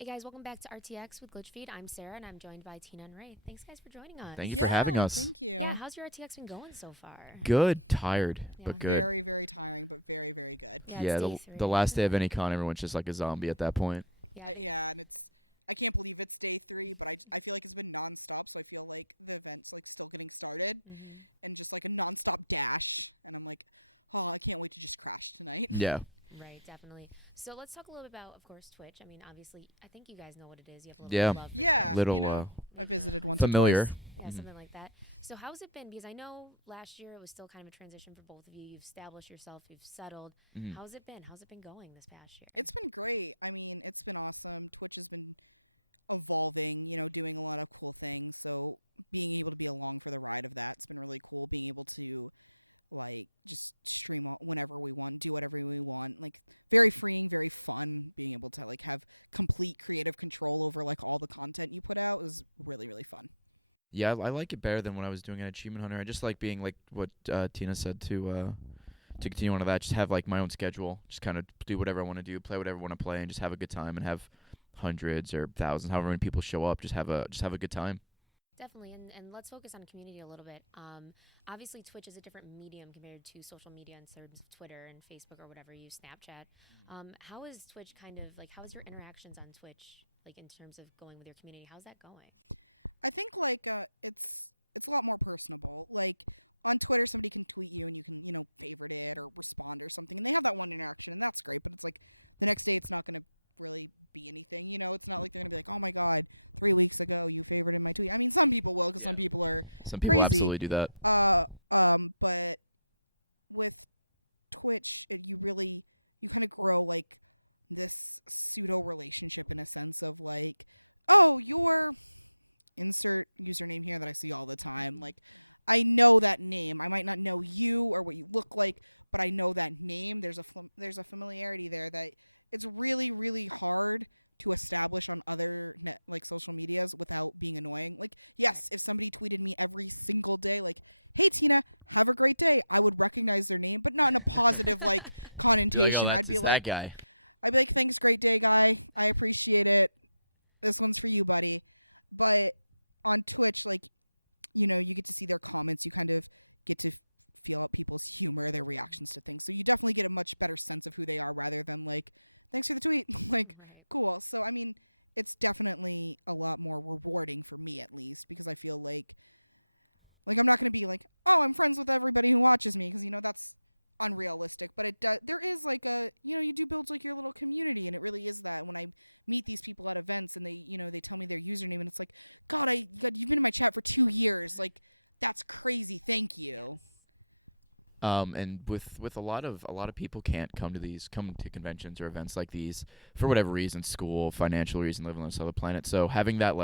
Hey guys, welcome back to RTX with GlitchFeed. I'm Sarah and I'm joined by Tina and Ray. Thanks guys for joining us. Thank you for having us. Thank you. Yeah, how's your RTX been going so far? Good, tired, Yeah. but good. Very, very tiring, but very, very good. Yeah, it's the day 3. the last day of any con, everyone's just like a zombie at that point. Yeah. And I can't believe it's day 3, but I feel like it's been nonstop, so I feel like the event's like still getting started and just like a nonstop dash. And I'm like, oh, I can't wait to just crash tonight. Yeah. Right, definitely. So let's talk a little bit about, of course, Twitch. I mean, obviously, I think you guys know what it is. You have a little Yeah. bit of love. Yeah. Little, you know, I visited once familiar. or twice. Yeah, Mhm. something like that. So how's it been? Because I know last year it was still kind of a transition for both of you. You've established yourself. You've settled. Mhm. How's it been? How's it been going this past year? It's been great. I mean, it's been awesome. Twitch has been evolving, doing a lot of cool things. So being able to be along for the ride of that's been really cool. Being able to like just stream whenever we want, do whatever we want. Like very freeing, very fun. Being able to like have complete creative control over like all the content you put out is really, really fun. Yeah, I like it better than when I was doing an Achievement Hunter. I just like being like what Tina said to continue on to that. Just have like my own schedule. Just kind of do whatever I want to do, play whatever I want to play, and just have a good time and have hundreds or thousands, however many people show up. Just have a good time. Definitely, and let's focus on community a little bit. Obviously, Twitch is a different medium compared to social media in terms of Twitter and Facebook or whatever you use, Snapchat. How is Twitch how is your interactions on Twitch, like in terms of going with your community? How's that going? I think like it's a lot more personable. Like on Twitter, somebody can tweet you and you can favorite it or respond or something, and they have that one interaction, and that's great. But it's like the next day, it's not going to really be anything. It's not like they're gonna be like, oh my god, 3 weeks ago you favorited my tweet. I mean, some people will, because some people are crazy. Absolutely do that. But with Twitch, you kind of grow like this pseudo relationship in a sense of like, oh, you're insert username here that I see all the time. Like, I know that name. I might not know you or what you look like, but I know that name. There's a familiarity there that it's really, really hard to establish on other social medias without being annoying. Like, yes, if somebody tweeted me every single day, like, hey, Tina, have a great day, I would recognize their name, but not in a positive, connotation. I'd be like, that guy. I'd be like, thanks, great day, guy. I appreciate it. This one's for you, buddy. But on Twitch, you get to see their comments. You kind of get to feel out people's humor, their reactions to things. So you definitely get a much better sense of who they are rather than thanks for the tweet. Right. Cool. So, I mean, it's definitely a lot more rewarding for me, at least, because I feel like I'm not going to be like, oh, I'm friends with everybody who watches me, because, that's unrealistic. But there is you do build your little community, and it really is that. When I meet these people at events and they tell me their username, and it's like, God, you've been in my chat for 2 years. That's crazy. Thank you. And with a lot of people can't come to conventions or events like these for whatever reason, school, financial reason, living on this other planet. So having that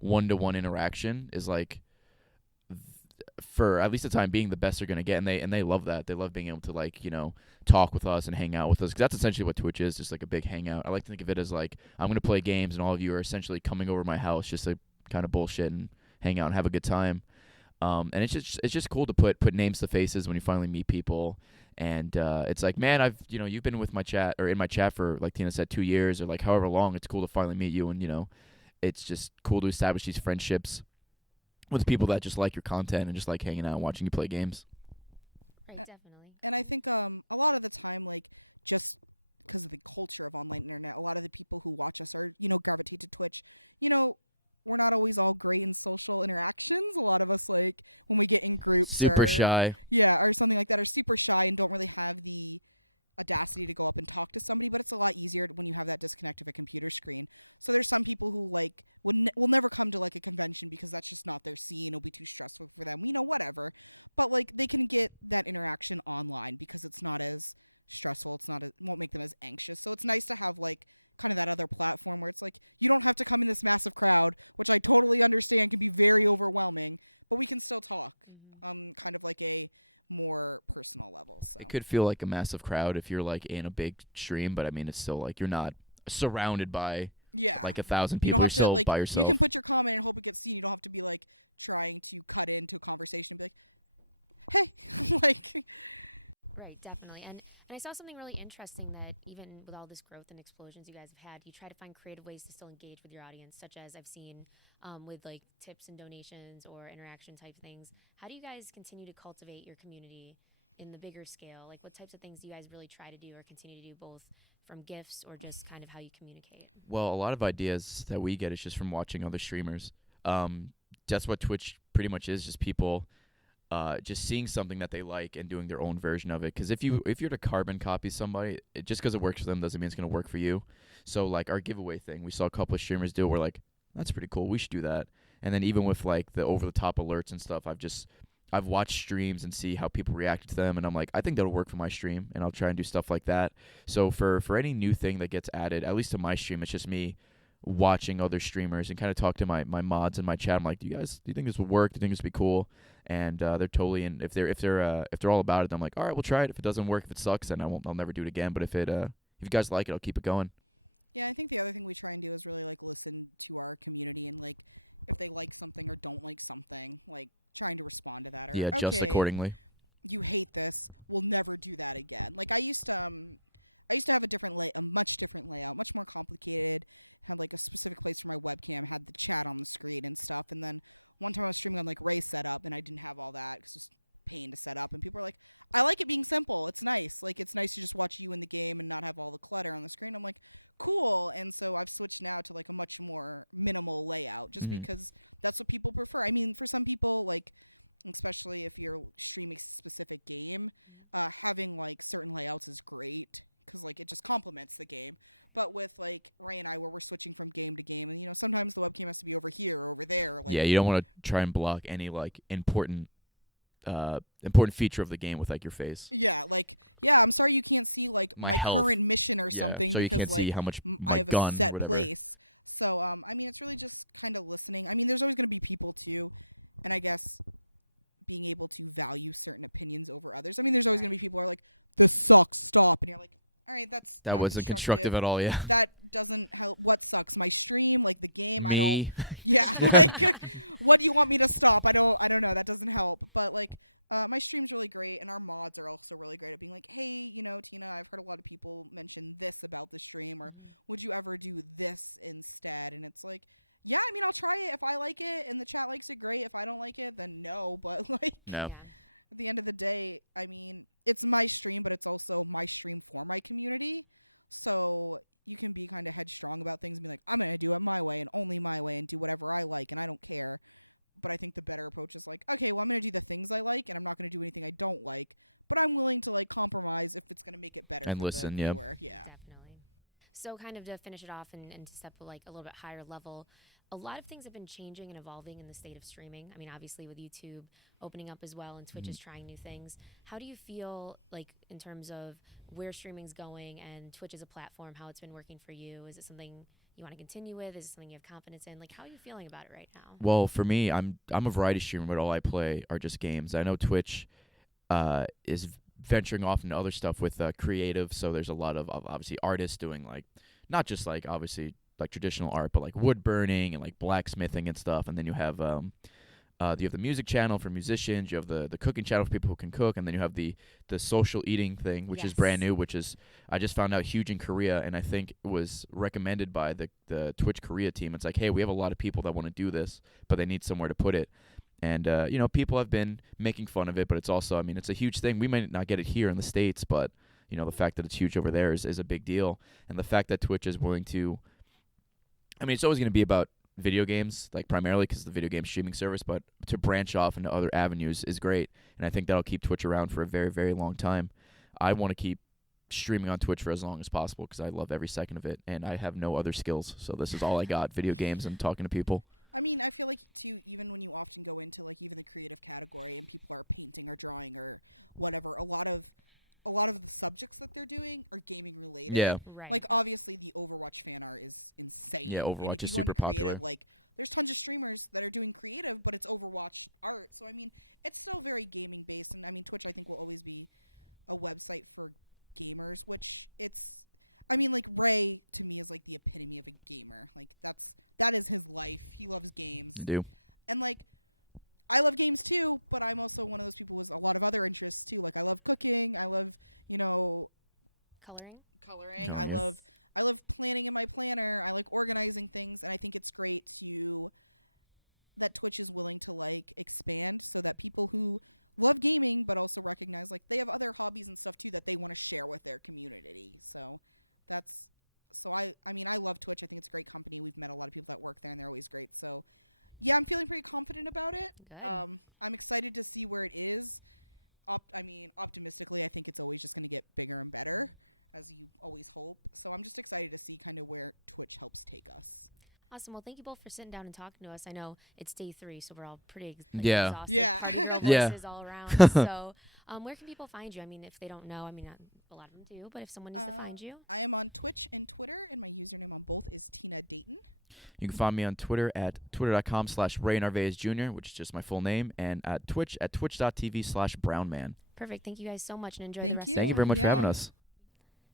one-to-one interaction is for at least the time being the best they're gonna get, and they love that. They love being able to talk with us and hang out with us, because that's essentially what Twitch is, just a big hangout. I like to think of it as I'm gonna play games and all of you are essentially coming over my house just to kind of bullshit and hang out and have a good time. And it's just cool to put names to faces when you finally meet people, and it's like, man, I've you've been with my chat or in my chat for, like Tina said, 2 years or however long. It's cool to finally meet you, and it's just cool to establish these friendships with people that just like your content and just like hanging out and watching you play games. Right, definitely. And I think a lot of the time, just because of the culture of online internet, a lot of the people who watch us are gravitate to Twitch. We're not always all great in social interactions. A lot of us, when we get in groups, Super shy. Yeah, or something like that, are super shy and don't really have the audacity to go up and talk to somebody. But it's a lot easier when you have that disconnect of a computer screen. So there's some people who will never come to a convention because that's just not their scene. It'll be too stressful for them. Whatever. But they can get that interaction online because it's not as stressful. It won't make them as anxious. So it's nice to have kind of that other platform where it's you don't have to come in this massive crowd, which I totally understand can be very overwhelming, but we can still talk kind of a more personal level. So It could feel like a massive crowd if you're in a big stream, but I mean, it's still you're not surrounded by 1,000 people. You don't have You're to still by yourself. You can put your comment and hope it gets seen. You don't have to be trying to cut into a conversation and be like, hey, Right, definitely. And And I saw something really interesting that even with all this growth and explosions you guys have had, you try to find creative ways to still engage with your audience, such as I've seen with like tips and donations or interaction type things. How do you guys continue to cultivate your community in the bigger scale? Like, what types of things do you guys really try to do or continue to do, both from gifts or just kind of how you communicate? Well, a lot of ideas that we get is just from watching other streamers. That's what Twitch pretty much is, just people just seeing something that they like and doing their own version of it. Because if you're to carbon copy somebody, just because it works for them doesn't mean it's going to work for you. So, like, our giveaway thing, we saw a couple of streamers do it. We're like, that's pretty cool. We should do that. And then even with, like, the over-the-top alerts and stuff, I've watched streams and see how people reacted to them, and I'm like, I think that'll work for my stream, and I'll try and do stuff like that. So for any new thing that gets added, at least to my stream, it's just me watching other streamers and kind of talk to my mods in my chat. I'm like, do you think this would work? Do you think this would be cool? And they're totally in. If they're all about it, I'm like, all right, we'll try it. If it doesn't work, if it sucks, then I'll never do it again. But if you guys like it, I'll keep it going. Yeah, I think the other thing we try and do is really like listen to our community and like if they like something or don't like something, like trying to respond to that. Or Adjust okay, accordingly. you hate this, we'll never do that again. Like I used to have a much different layout, much more complicated. Had like a specific place for my webcam, had the chat on the screen and stuff. And then one time I was streaming on like Ray setup, and I didn't have all that because it was pain to set up. And people are like, "I like it being simple. It's nice. Like it's nice to just watch you in the game and not have all the clutter on the screen." I'm like, "Cool." And so I've switched now to like a much more minimal layout, just because that's what people prefer. I mean, for some people, like especially if you're streaming a specific game, having like certain layouts is great because like it just complements the game. But with like Ray and I, where we're switching from game to game, and you know sometimes the webcam has to be over here or over there. Like, yeah, you don't want to try and block any like important feature of the game with like your face. Yeah, like I'm sorry you can't see like my current mission or something so you because can't like see how much I have gun a set or whatever. place. So I mean it's really just kind of listening. I mean there's always going to be people too, and I guess being able to value certain opinions over others. I mean there's always going to be people who are like, this sucks, stop, and you're like, all right, that wasn't constructive at all. Yeah, that doesn't help. What sucks? My stream, like the game. Me. I don't. Yeah, like what do you want me to stop? I don't know. That doesn't help. But like my stream's really great, and our mods are also really great at being like, hey, you know, Tina, I've heard a lot of people mention this about the stream, or would you ever do this instead? And it's like, yeah, I mean, I'll try it if I like it and the chat likes it, great. If I don't like it, then no. But like, no. Yeah. at the end of the day, I mean, it's my stream, but it's also my stream for my community. So you can be kind of headstrong about things and be like, I'm going to do it my way and only my way and do whatever I like and I don't care. But I think the better approach is like, okay, well, I'm going to do the things I like and I'm not going to do anything I don't like. But I'm willing to like compromise if it's going to make it better And for listen, the yeah. viewer. Yeah. Definitely. So kind of to finish it off and to step like a little bit higher level, a lot of things have been changing and evolving in the state of streaming. I mean, obviously with YouTube opening up as well and Twitch is trying new things. How do you feel like in terms of where streaming's going and Twitch as a platform, how it's been working for you? Is it something you want to continue with? Is it something you have confidence in? Like, how are you feeling about it right now? Well, for me, I'm a variety streamer, but all I play are just games. I know Twitch is venturing off into other stuff with creative, so there's a lot of obviously artists doing like not just like obviously like traditional art, but like wood burning and like blacksmithing and stuff. And then you have the music channel for musicians. You have the cooking channel for people who can cook, and then you have the social eating thing, which is brand new, which is I just found out huge in Korea, and I think it was recommended by the Twitch Korea team. It's like, hey, we have a lot of people that want to do this, but they need somewhere to put it. And you know, people have been making fun of it, but it's also, I mean, it's a huge thing. We might not get it here in the States, but you know, the fact that it's huge over there is a big deal, and the fact that Twitch is willing to. I mean, it's always going to be about video games, like primarily because the video game streaming service, but to branch off into other avenues is great, and I think that'll keep Twitch around for a very, very long time. I want to keep streaming on Twitch for as long as possible because I love every second of it, and I have no other skills, so this is all I got, video games and talking to people. I mean, I feel like, too, even when you often go into, like, even the creative category and people are painting or drawing or whatever, a lot of the subjects that they're doing are gaming related. Yeah. Right. Like, obviously, the Overwatch fan art is insane. Yeah, Overwatch and if you is go into super creative, popular. like, there's tons of streamers that are doing creative, but it's Overwatch art. So, I mean, it's still very gaming based. And, I mean, Twitch, I think, will always be a website for gamers, which it's... I mean, like, Ray, to me, is, like, the epitome of a gamer. Like, that is his life. He loves games. I do. And, like, I love games, too, but I'm also one of those people with a lot of other interests, too. Like, I love cooking. I love, you know, Coloring. Coloring. Oh, I yeah. love planning in my planner. I like organizing things, and I think it's great that Twitch is willing to like expand so that people who love gaming but also recognize like they have other hobbies and stuff too that they want to share with their community. So that's I mean I love Twitch. I think it's a great company. We've met a lot of people that work there and they're always great. So yeah, I'm feeling pretty confident about it. Good. I'm excited to see where it is. Optimistically, I think it's always just going to get bigger and better, as you always hope. So I'm just excited to see kind of where Twitch helps take us. Awesome. Well, thank you both for sitting down and talking to us. I know it's day 3, so we're all pretty Yeah. exhausted. Yeah. Probably your Yeah. voices all around. So where can people find you? I mean, if they don't know, I mean, a lot of them do, but if someone needs to find you. I am on Twitch and Twitter, and my username on both is Tina Dayton. You can find me on Twitter at twitter.com/Ray Narvaez Jr., which is just my full name, and at twitch.tv/brownman. Perfect. Thank you guys so much and enjoy Thank the rest you. of Thank you very much for having Yeah. us.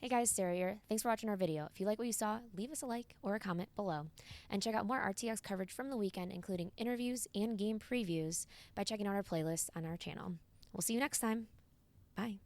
Hey guys, Sarah here. Thanks for watching our video. If you like what you saw, leave us a like or a comment below. And check out more RTX coverage from the weekend, including interviews and game previews, by checking out our playlist on our channel. We'll see you next time. Bye.